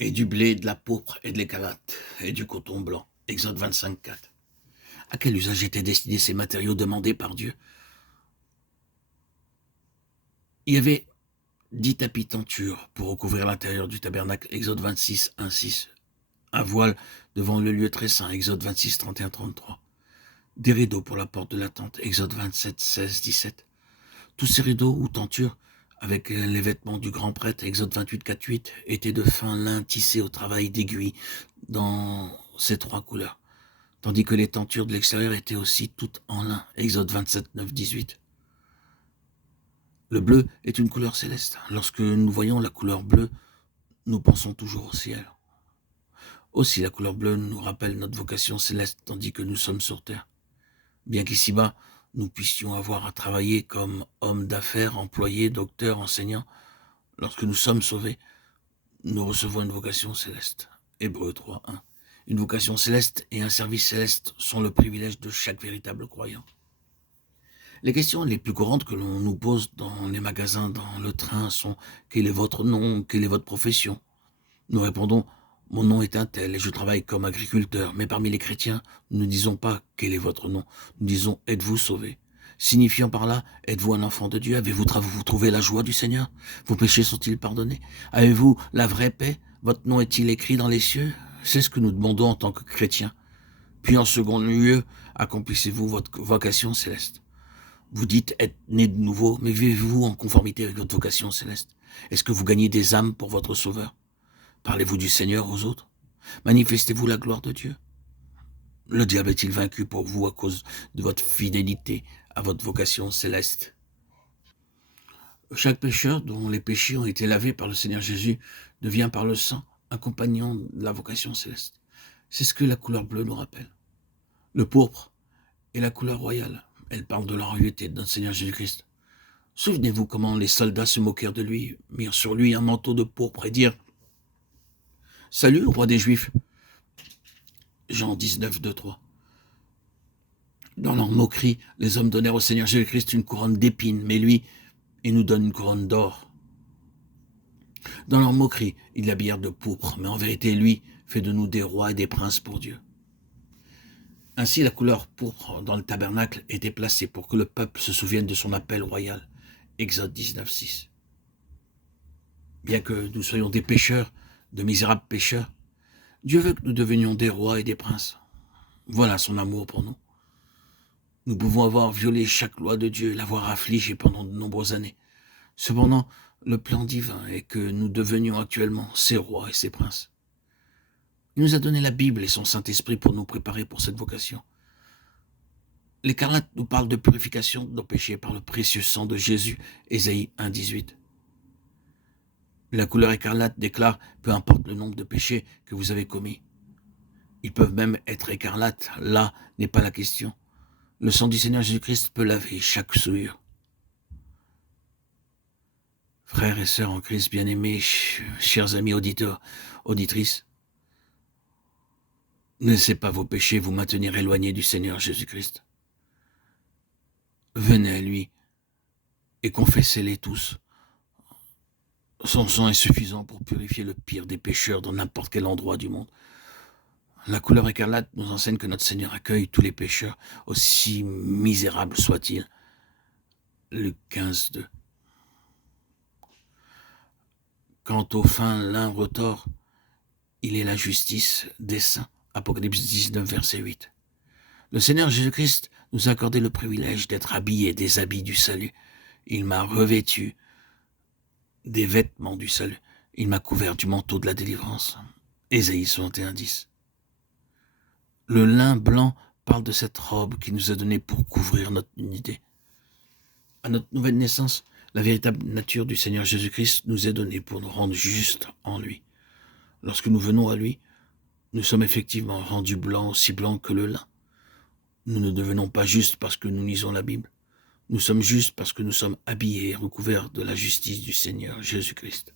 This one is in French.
et du blé, de la pourpre et de l'écarlate, et du coton blanc. Exode 25, 4. À quel usage étaient destinés ces matériaux demandés par Dieu? Il y avait 10 tapis tentures pour recouvrir l'intérieur du tabernacle. Exode 26, 1, 6. Un voile devant le lieu très saint. Exode 26, 31, 33. Des rideaux pour la porte de la tente. Exode 27, 16, 17. Tous ces rideaux ou tentures, avec les vêtements du grand prêtre, Exode 28, 4, 8, étaient de fin lin tissé au travail d'aiguille dans ces 3 couleurs, tandis que les tentures de l'extérieur étaient aussi toutes en lin, Exode 27, 9, 18. Le bleu est une couleur céleste. Lorsque nous voyons la couleur bleue, nous pensons toujours au ciel. Aussi, la couleur bleue nous rappelle notre vocation céleste, tandis que nous sommes sur terre. Bien qu'ici-bas, nous puissions avoir à travailler comme hommes d'affaires, employés, docteurs, enseignants, lorsque nous sommes sauvés, nous recevons une vocation céleste. Hébreux 3, 1. Une vocation céleste et un service céleste sont le privilège de chaque véritable croyant. Les questions les plus courantes que l'on nous pose dans les magasins, dans le train sont « Quel est votre nom? Quelle est votre profession ?» Nous répondons « Mon nom est un tel et je travaille comme agriculteur. » Mais parmi les chrétiens, nous ne disons pas « Quel est votre nom ?» Nous disons « Êtes-vous sauvé ?» Signifiant par là « Êtes-vous un enfant de Dieu? Avez-vous trouvé la joie du Seigneur? Vos péchés sont-ils pardonnés? Avez-vous la vraie paix? Votre nom est-il écrit dans les cieux ?» C'est ce que nous demandons en tant que chrétiens. Puis en second lieu, accomplissez-vous votre vocation céleste? Vous dites être né de nouveau, mais vivez-vous en conformité avec votre vocation céleste? Est-ce que vous gagnez des âmes pour votre Sauveur? Parlez-vous du Seigneur aux autres? Manifestez-vous la gloire de Dieu? Le diable est-il vaincu pour vous à cause de votre fidélité à votre vocation céleste? Chaque pécheur dont les péchés ont été lavés par le Seigneur Jésus devient par le sang un compagnon de la vocation céleste. C'est ce que la couleur bleue nous rappelle. Le pourpre est la couleur royale. Elle parle de la royauté de notre Seigneur Jésus-Christ. Souvenez-vous comment les soldats se moquèrent de lui, mirent sur lui un manteau de pourpre et dirent « Salut, roi des Juifs !» Jean 19, 2, 3. Dans leur moquerie, les hommes donnèrent au Seigneur Jésus-Christ une couronne d'épines, mais lui, il nous donne une couronne d'or. Dans leur moquerie, ils l'habillèrent de pourpre, mais en vérité, lui fait de nous des rois et des princes pour Dieu. Ainsi, la couleur pourpre dans le tabernacle était placée pour que le peuple se souvienne de son appel royal. Exode 19, 6. Bien que nous soyons des pécheurs, de misérables pécheurs, Dieu veut que nous devenions des rois et des princes. Voilà son amour pour nous. Nous pouvons avoir violé chaque loi de Dieu, l'avoir affligé pendant de nombreuses années. Cependant, le plan divin est que nous devenions actuellement ses rois et ses princes. Il nous a donné la Bible et son Saint-Esprit pour nous préparer pour cette vocation. L'Écarlate nous parle de purification de nos péchés par le précieux sang de Jésus, Ésaïe 1, 18. La couleur écarlate déclare « Peu importe le nombre de péchés que vous avez commis. Ils peuvent même être écarlates, là n'est pas la question. Le sang du Seigneur Jésus-Christ peut laver chaque souillure. » Frères et sœurs en Christ bien-aimés, chers amis auditeurs, auditrices, ne laissez pas vos péchés vous maintenir éloignés du Seigneur Jésus-Christ. Venez à lui et confessez-les tous. Son sang est suffisant pour purifier le pire des pécheurs dans n'importe quel endroit du monde. La couleur écarlate nous enseigne que notre Seigneur accueille tous les pécheurs, aussi misérables soient-ils. Luc 15, 2. Quant au fin lin retors, il est la justice des saints. Apocalypse 19, verset 8. Le Seigneur Jésus-Christ nous a accordé le privilège d'être habillés des habits du salut. Il m'a revêtu des vêtements du salut. Il m'a couvert du manteau de la délivrance. Ésaïe 61, 10. Le lin blanc parle de cette robe qui nous a donnée pour couvrir notre nudité. À notre nouvelle naissance, la véritable nature du Seigneur Jésus-Christ nous est donnée pour nous rendre justes en lui. Lorsque nous venons à lui, nous sommes effectivement rendus blancs, aussi blancs que le lin. Nous ne devenons pas justes parce que nous lisons la Bible. Nous sommes justes parce que nous sommes habillés et recouverts de la justice du Seigneur Jésus-Christ.